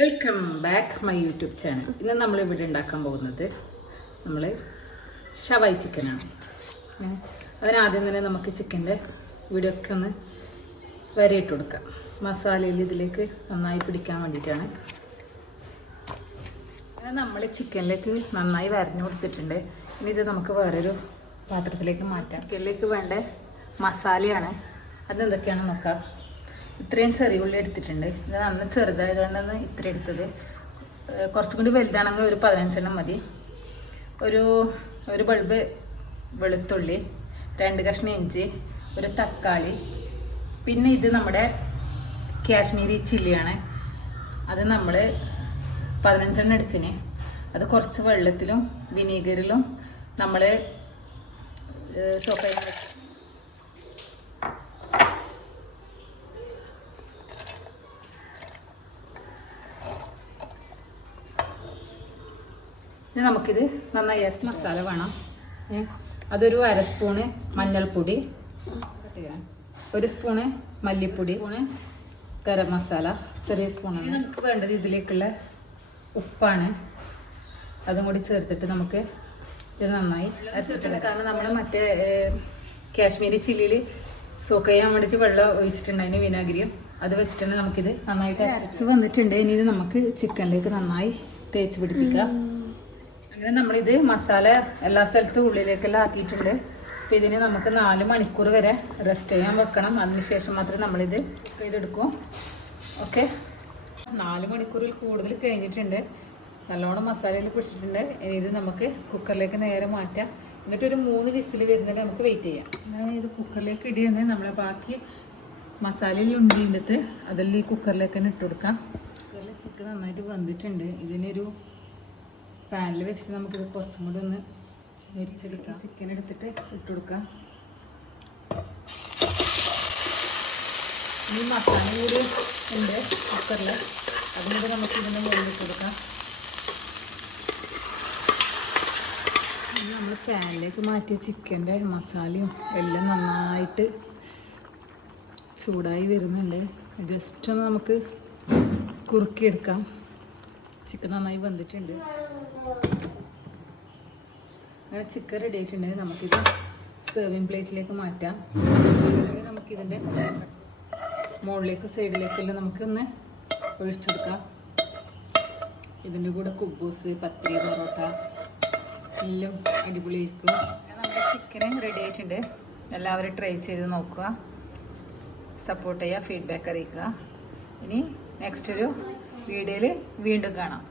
Welcome back my YouTube channel ഇന്ന് നമ്മൾ ഇവിടെ ഉണ്ടാക്കാൻ പോകുന്നത് നമ്മൾ ഷവായി ചിക്കനാണ് അതിനാദ്യം തന്നെ നമുക്ക് ചിക്കന്റെ ഇവിടെയൊക്കെ ഒന്ന് വരയിട്ട് കൊടുക്കാം. മസാലയിൽ ഇതിലേക്ക് നന്നായി പിടിക്കാൻ വേണ്ടിയിട്ടാണ്. നമ്മൾ ചിക്കനിലേക്ക് നന്നായി വരഞ്ഞു കൊടുത്തിട്ടുണ്ട്. ഇനി ഇത് നമുക്ക് വേറൊരു പാത്രത്തിലേക്ക് മാറ്റാം. ചിക്കനിലേക്ക് വേണ്ട മസാലയാണ്. അതെന്തൊക്കെയാണെന്ന് നോക്കാം. ഇത്രയും ചെറിയ ഉള്ളി എടുത്തിട്ടുണ്ട്. ഇത് നന്ന ചെറുതായതുകൊണ്ടാണ് ഇത്ര എടുത്തത്. കുറച്ചും കൂടി വലുതാണെങ്കിൽ ഒരു പതിനഞ്ചെണ്ണം മതി. ഒരു ഒരു ബൾബ് വെളുത്തുള്ളി രണ്ട് കഷ്ണം ഇഞ്ചി ഒരു തക്കാളി. പിന്നെ ഇത് നമ്മുടെ കാശ്മീരി ചില്ലിയാണ്. അത് നമ്മൾ പതിനഞ്ചെണ്ണം എടുത്തിന്. അത് കുറച്ച് വെള്ളത്തിലും വിനീഗറിലും നമ്മൾ സോഫയിൽ ഇനി നമുക്കിത് നന്നായി അരച്ച് മസാല വേണം. അതൊരു അര സ്പൂണ് മഞ്ഞൾപ്പൊടി ഒരു സ്പൂണ് മല്ലിപ്പൊടി സ്പൂണ് ഗരം മസാല ചെറിയ സ്പൂണാണ് നമുക്ക് വേണ്ടത് ഇതിലേക്കുള്ള ഉപ്പാണ്. അതും കൂടി ചേർത്തിട്ട് നമുക്ക് ഇത് നന്നായി അരച്ചിട്ടുണ്ട് കാരണം നമ്മൾ മറ്റേ കാശ്മീരി ചില്ലിയിൽ സോക്ക് ചെയ്യാൻ വേണ്ടിയിട്ട് വെള്ളം ഒഴിച്ചിട്ടുണ്ട് അതിന് വിനാഗിരിയും. അത് വെച്ചിട്ടുണ്ട് നമുക്കിത് നന്നായിട്ട് അരച്ച് വന്നിട്ടുണ്ട്. ഇനി ഇത് നമുക്ക് ചിക്കനിലേക്ക് നന്നായി തേച്ച് പിടിപ്പിക്കാം. അങ്ങനെ നമ്മളിത് മസാല എല്ലാ സ്ഥലത്തും ഉള്ളിലേക്കെല്ലാം ആക്കിയിട്ടുണ്ട്. അപ്പം ഇതിന് നമുക്ക് നാല് മണിക്കൂർ വരെ റെസ്റ്റ് ചെയ്യാൻ വെക്കണം. അതിനുശേഷം മാത്രമേ നമ്മളിത് കുക്ക് ചെയ്തെടുക്കൂ. ഓക്കെ നാല് മണിക്കൂറിൽ കൂടുതൽ കഴിഞ്ഞിട്ടുണ്ട്. നല്ലോണം മസാലയിൽ പിടിച്ചിട്ടുണ്ട്. ഇനി ഇത് നമുക്ക് കുക്കറിലേക്ക് നേരെ മാറ്റാം. എന്നിട്ട് ഒരു മൂന്ന് വിസിൽ വരുന്നത് നമുക്ക് വെയിറ്റ് ചെയ്യാം. അങ്ങനെ ഇത് കുക്കറിലേക്ക് ഇടിയെന്ന് നമ്മളെ ബാക്കി മസാലയിൽ ഉണ്ടിട്ട് അതെല്ലാം ഈ കുക്കറിലേക്ക് തന്നെ ഇട്ട് കൊടുക്കാം. കുക്കറിൽ ചിക്കൻ നന്നായിട്ട് വെന്തിട്ടുണ്ട്. ഇതിനൊരു പാനിൽ വെച്ചിട്ട് നമുക്കിത് കുറച്ചും കൂടി ഒന്ന് മുരിച്ചെടുക്കാം ചിക്കൻ എടുത്തിട്ട് ഇട്ട് കൊടുക്കാം. ഈ മസാല കൂടി ഉണ്ട് കുക്കറിൽ അതുകൊണ്ട് നമുക്ക് ഇതിന്റെ മുകളിൽ ഇട്ട് കൊടുക്കാം. നമ്മൾ പാനിലേക്ക് മാറ്റിയ ചിക്കന്റെ മസാലയും എല്ലാം നന്നായിട്ട് ചൂടായി വരുന്നുണ്ട്. ജസ്റ്റ് ഒന്ന് നമുക്ക് കുറുക്കിയെടുക്കാം. ചിക്കൻ നന്നായി വന്നിട്ടുണ്ട് അങ്ങനെ ചിക്കൻ റെഡി ആയിട്ടുണ്ടെങ്കിൽ നമുക്കിത് സെർവിങ് പ്ലേറ്റിലേക്ക് മാറ്റാം. അങ്ങനെ നമുക്കിതിന്റെ മുകളിലേക്ക് സൈഡിലേക്കെല്ലാം നമുക്കൊന്ന് ഒഴിച്ചെടുക്കാം ഇതിന്റെ കൂടെ കുബൂസ് പത്തിരി പൊറോട്ട എല്ലാം അടിപൊളിയായിരിക്കും. നമ്മുടെ ചിക്കനും റെഡി ആയിട്ടുണ്ട്. എല്ലാവരും ട്രൈ ചെയ്ത് നോക്കുക. സപ്പോർട്ട് ചെയ്യുക ഫീഡ്ബാക്ക് അറിയിക്കുക. ഇനി നെക്സ്റ്റ് ഒരു വീഡിയോയിൽ വീണ്ടും കാണാം.